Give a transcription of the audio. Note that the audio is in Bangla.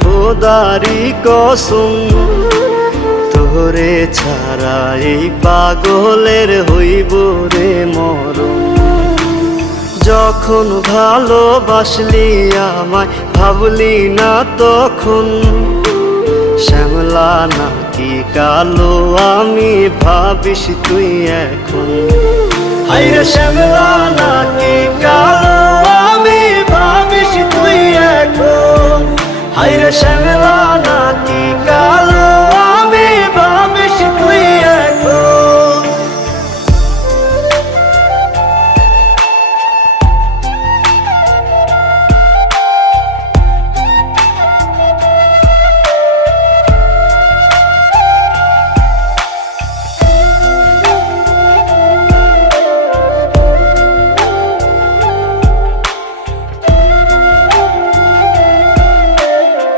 খোদারি কসম, তোরে ছাড়া এই পাগলের হইব রে মরণ। যখন ভালোবাসলি আমায় ভাবলি না তখন, শ্যামলা নাকি কালো আমি ভাবিস তুই এখন। হায়রে শ্যামলা নাকি কালো আমি ভাবিস তুই এখন। হায়রে শ্যামলা